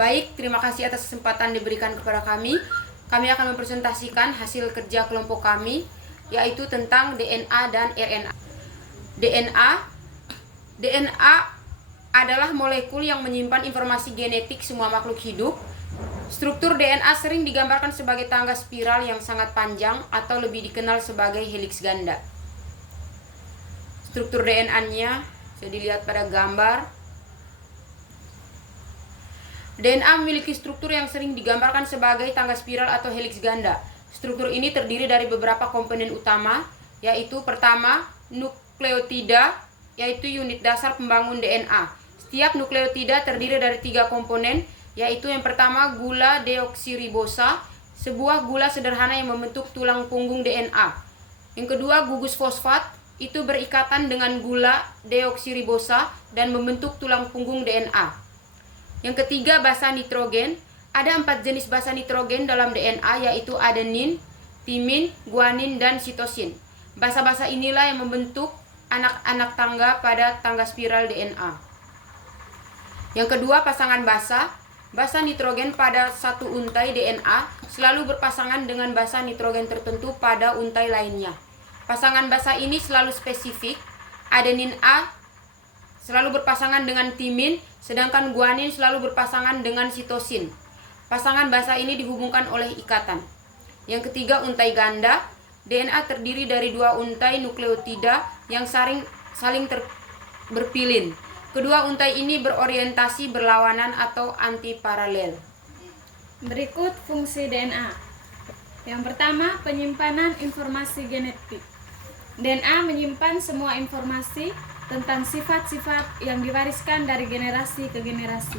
Baik, terima kasih atas kesempatan diberikan kepada kami. Kami akan mempresentasikan hasil kerja kelompok kami, yaitu tentang DNA dan RNA. DNA adalah molekul yang menyimpan informasi genetik semua makhluk hidup. Struktur DNA sering digambarkan sebagai tangga spiral yang sangat panjang atau lebih dikenal sebagai heliks ganda. Struktur DNA-nya bisa dilihat pada gambar. DNA memiliki struktur yang sering digambarkan sebagai tangga spiral atau heliks ganda. Struktur ini terdiri dari beberapa komponen utama, yaitu pertama, nukleotida, yaitu unit dasar pembangun DNA. Setiap nukleotida terdiri dari 3 komponen, yaitu yang pertama gula deoksiribosa, sebuah gula sederhana yang membentuk tulang punggung DNA. Yang kedua gugus fosfat, itu berikatan dengan gula deoksiribosa dan membentuk tulang punggung DNA. Yang ketiga basa nitrogen, ada 4 jenis basa nitrogen dalam DNA, yaitu adenin, timin, guanin, dan sitosin. Basa-basa inilah yang membentuk anak-anak tangga pada tangga spiral DNA. Yang kedua pasangan basa. Basa nitrogen pada satu untai DNA selalu berpasangan dengan basa nitrogen tertentu pada untai lainnya. Pasangan basa ini selalu spesifik. Adenin A selalu berpasangan dengan timin, sedangkan guanin selalu berpasangan dengan sitosin. Pasangan basa ini dihubungkan oleh ikatan. Yang ketiga untai ganda. DNA terdiri dari 2 untai nukleotida yang saling berpilin. Kedua untai ini berorientasi berlawanan atau antiparalel. Berikut fungsi DNA. Yang pertama, penyimpanan informasi genetik. DNA menyimpan semua informasi tentang sifat-sifat yang diwariskan dari generasi ke generasi.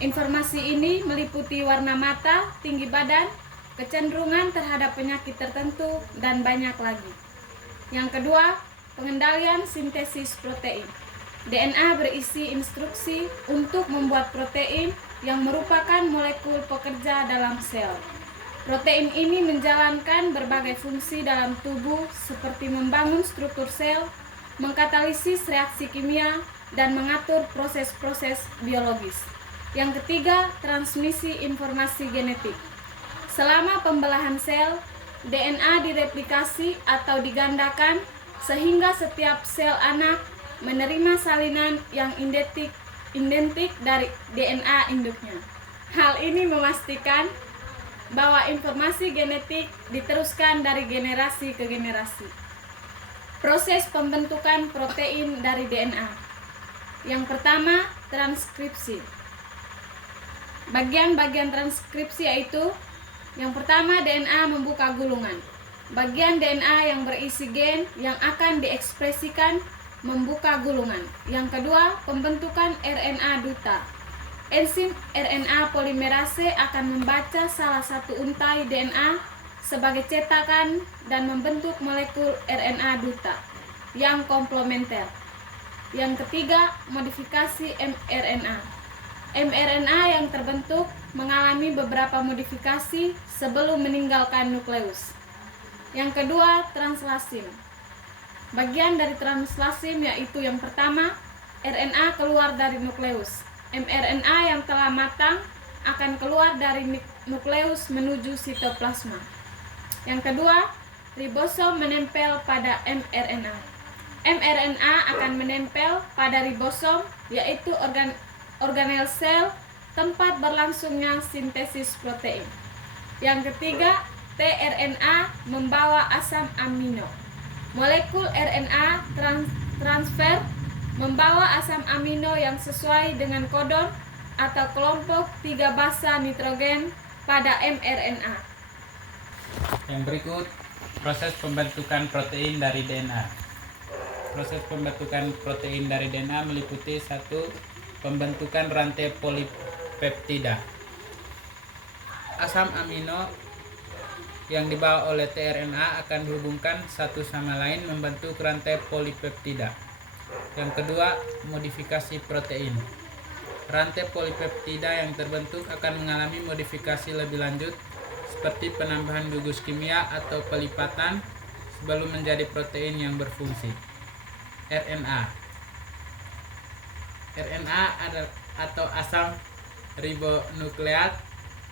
Informasi ini meliputi warna mata, tinggi badan, kecenderungan terhadap penyakit tertentu, dan banyak lagi. Yang kedua, pengendalian sintesis protein. DNA berisi instruksi untuk membuat protein yang merupakan molekul pekerja dalam sel. Protein ini menjalankan berbagai fungsi dalam tubuh seperti membangun struktur sel, mengkatalisis reaksi kimia, dan mengatur proses-proses biologis. Yang ketiga, transmisi informasi genetik. Selama pembelahan sel, DNA direplikasi atau digandakan sehingga setiap sel anak menerima salinan yang identik dari DNA induknya. Hal ini memastikan bahwa informasi genetik diteruskan dari generasi ke generasi. Proses pembentukan protein dari DNA. Yang pertama, transkripsi. Bagian-bagian transkripsi yaitu: yang pertama, DNA membuka gulungan. Bagian DNA yang berisi gen yang akan diekspresikan membuka gulungan. Yang kedua, pembentukan RNA duta. Enzim RNA polimerase akan membaca salah satu untai DNA sebagai cetakan dan membentuk molekul RNA duta yang komplementer. Yang ketiga, modifikasi mRNA. mRNA yang terbentuk mengalami beberapa modifikasi sebelum meninggalkan nukleus. Yang kedua, translasin. Bagian dari translasin yaitu yang pertama, RNA keluar dari nukleus. mRNA yang telah matang akan keluar dari nukleus menuju sitoplasma. Yang kedua, ribosom menempel pada mRNA. mRNA akan menempel pada ribosom, yaitu organel sel tempat berlangsungnya sintesis protein. Yang ketiga, tRNA membawa asam amino. Molekul RNA transfer membawa asam amino yang sesuai dengan kodon atau kelompok 3 basa nitrogen pada mRNA. Yang berikut, proses pembentukan protein dari DNA. Proses pembentukan protein dari DNA meliputi 1. Pembentukan rantai polipeptida. Asam amino yang dibawa oleh tRNA akan dihubungkan satu sama lain membentuk rantai polipeptida. Yang kedua, modifikasi protein. Rantai polipeptida yang terbentuk akan mengalami modifikasi lebih lanjut seperti penambahan gugus kimia atau pelipatan sebelum menjadi protein yang berfungsi. RNA. RNA atau asam ribonukleat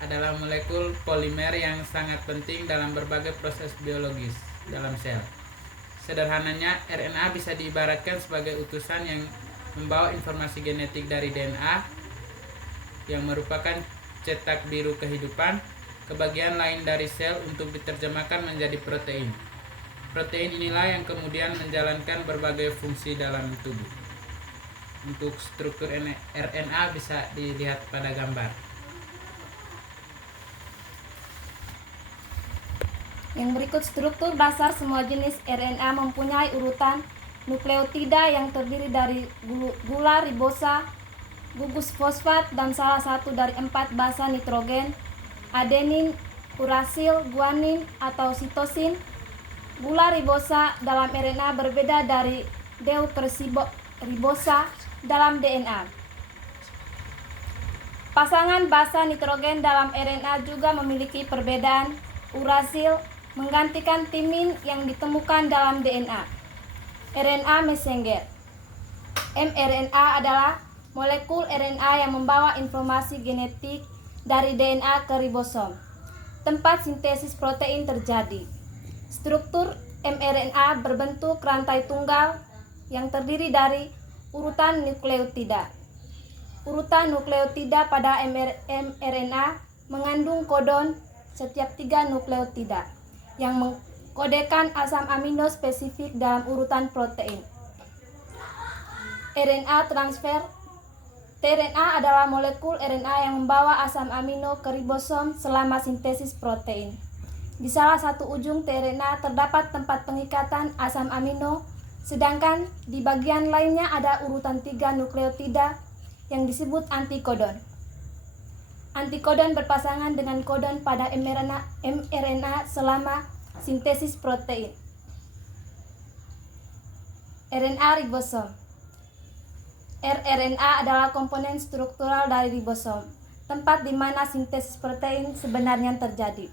adalah molekul polimer yang sangat penting dalam berbagai proses biologis dalam sel. Sederhananya, RNA bisa diibaratkan sebagai utusan yang membawa informasi genetik dari DNA yang merupakan cetak biru kehidupan ke bagian lain dari sel untuk diterjemahkan menjadi protein. Protein inilah yang kemudian menjalankan berbagai fungsi dalam tubuh. Untuk struktur RNA bisa dilihat pada gambar. Yang berikut struktur dasar semua jenis RNA mempunyai urutan nukleotida yang terdiri dari gula ribosa, gugus fosfat, dan salah satu dari 4 basa nitrogen, adenin, urasil, guanin, atau sitosin. Gula ribosa dalam RNA berbeda dari deoksiribosa dalam DNA. Pasangan basa nitrogen dalam RNA juga memiliki perbedaan. Urasil menggantikan timin yang ditemukan dalam DNA. RNA messenger. mRNA adalah molekul RNA yang membawa informasi genetik dari DNA ke ribosom, tempat sintesis protein terjadi. Struktur mRNA berbentuk rantai tunggal yang terdiri dari urutan nukleotida. Urutan nukleotida pada mRNA mengandung kodon setiap 3 nukleotida yang mengkodekan asam amino spesifik dalam urutan protein. RNA transfer. tRNA adalah molekul RNA yang membawa asam amino ke ribosom selama sintesis protein. Di salah satu ujung tRNA terdapat tempat pengikatan asam amino, sedangkan di bagian lainnya ada urutan 3 nukleotida yang disebut antikodon. Antikodon berpasangan dengan kodon pada mRNA selama sintesis protein. RNA ribosom. rRNA adalah komponen struktural dari ribosom, tempat di mana sintesis protein sebenarnya terjadi.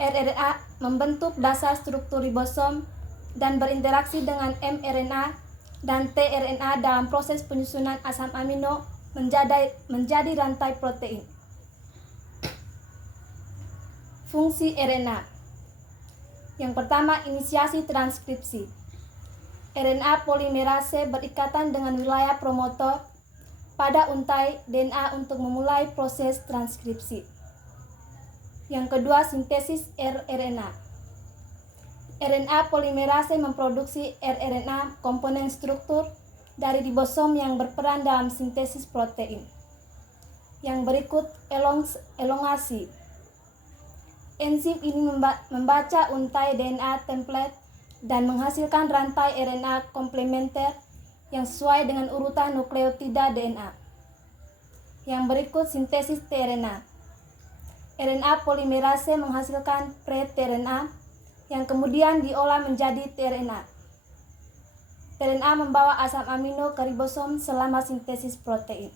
rRNA membentuk dasar struktur ribosom dan berinteraksi dengan mRNA dan tRNA dalam proses penyusunan asam amino menjadi rantai protein. Fungsi RNA. Yang pertama, inisiasi transkripsi. RNA polimerase berikatan dengan wilayah promotor pada untai DNA untuk memulai proses transkripsi. Yang kedua, sintesis rRNA. RNA polimerase memproduksi rRNA, komponen struktur dari ribosom yang berperan dalam sintesis protein. Yang berikut, elongasi. Enzim ini membaca untai DNA template dan menghasilkan rantai RNA komplementer yang sesuai dengan urutan nukleotida DNA. Yang berikut, sintesis tRNA. RNA polimerase menghasilkan pre-tRNA yang kemudian diolah menjadi tRNA. tRNA membawa asam amino ke ribosom selama sintesis protein.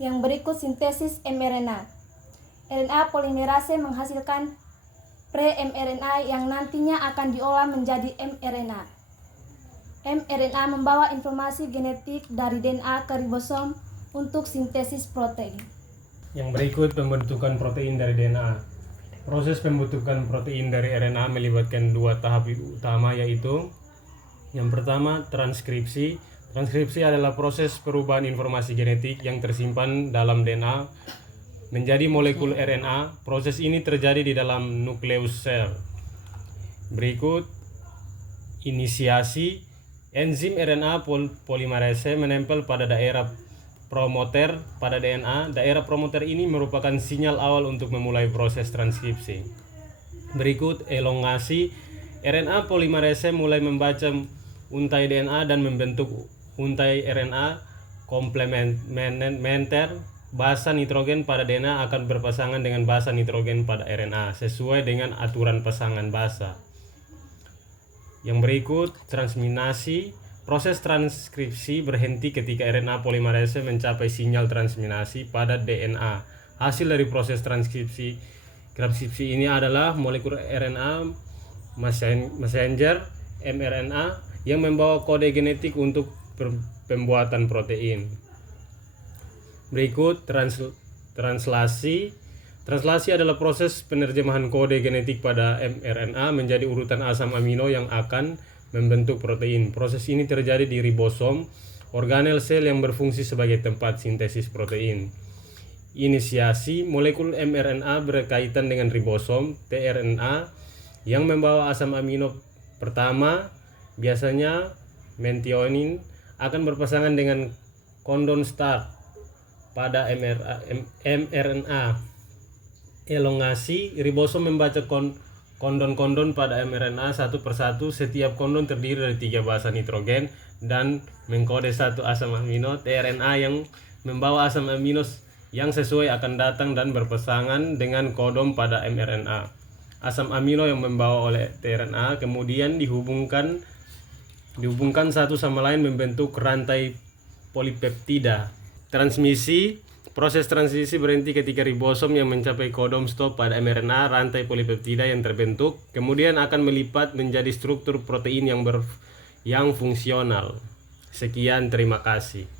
Yang berikut, sintesis mRNA. RNA polimerase menghasilkan pre-mRNA yang nantinya akan diolah menjadi mRNA. mRNA membawa informasi genetik dari DNA ke ribosom untuk sintesis protein. Yang berikut, pembentukan protein dari DNA. Proses pembentukan protein dari RNA melibatkan 2 tahap utama, yaitu yang pertama, transkripsi. Transkripsi adalah proses perubahan informasi genetik yang tersimpan dalam DNA menjadi molekul RNA. Proses ini terjadi di dalam nukleus sel. Berikut, inisiasi. Enzim RNA polimerase menempel pada daerah promoter pada DNA. Daerah promoter ini merupakan sinyal awal untuk memulai proses transkripsi. Berikut, elongasi. RNA polimerase mulai membaca untai DNA dan membentuk untai RNA komplementer. Basa nitrogen pada DNA akan berpasangan dengan basa nitrogen pada RNA sesuai dengan aturan pasangan basa. Yang berikut, transminasi. Proses transkripsi berhenti ketika RNA polimerase mencapai sinyal transminasi pada DNA. Hasil dari proses transkripsi ini adalah molekul RNA messenger mRNA yang membawa kode genetik untuk pembuatan protein. Berikut translasi. Translasi adalah proses penerjemahan kode genetik pada mRNA menjadi urutan asam amino yang akan membentuk protein. Proses ini terjadi di ribosom, organel sel yang berfungsi sebagai tempat sintesis protein. Inisiasi molekul mRNA berkaitan dengan ribosom, tRNA, yang membawa asam amino pertama, biasanya methionine, akan berpasangan dengan kondon start pada mRNA. Elongasi, ribosom membaca kondon-kondon pada mRNA satu persatu. Setiap kondon terdiri dari 3 basa nitrogen dan mengkode satu asam amino. tRNA yang membawa asam amino yang sesuai akan datang dan berpasangan dengan kodon pada mRNA. Asam amino yang membawa oleh tRNA kemudian dihubungkan satu sama lain membentuk rantai polipeptida. Transmisi. Proses transisi berhenti ketika ribosom yang mencapai kodon stop pada mRNA, rantai polipeptida yang terbentuk kemudian akan melipat menjadi struktur protein yang fungsional. Sekian, terima kasih.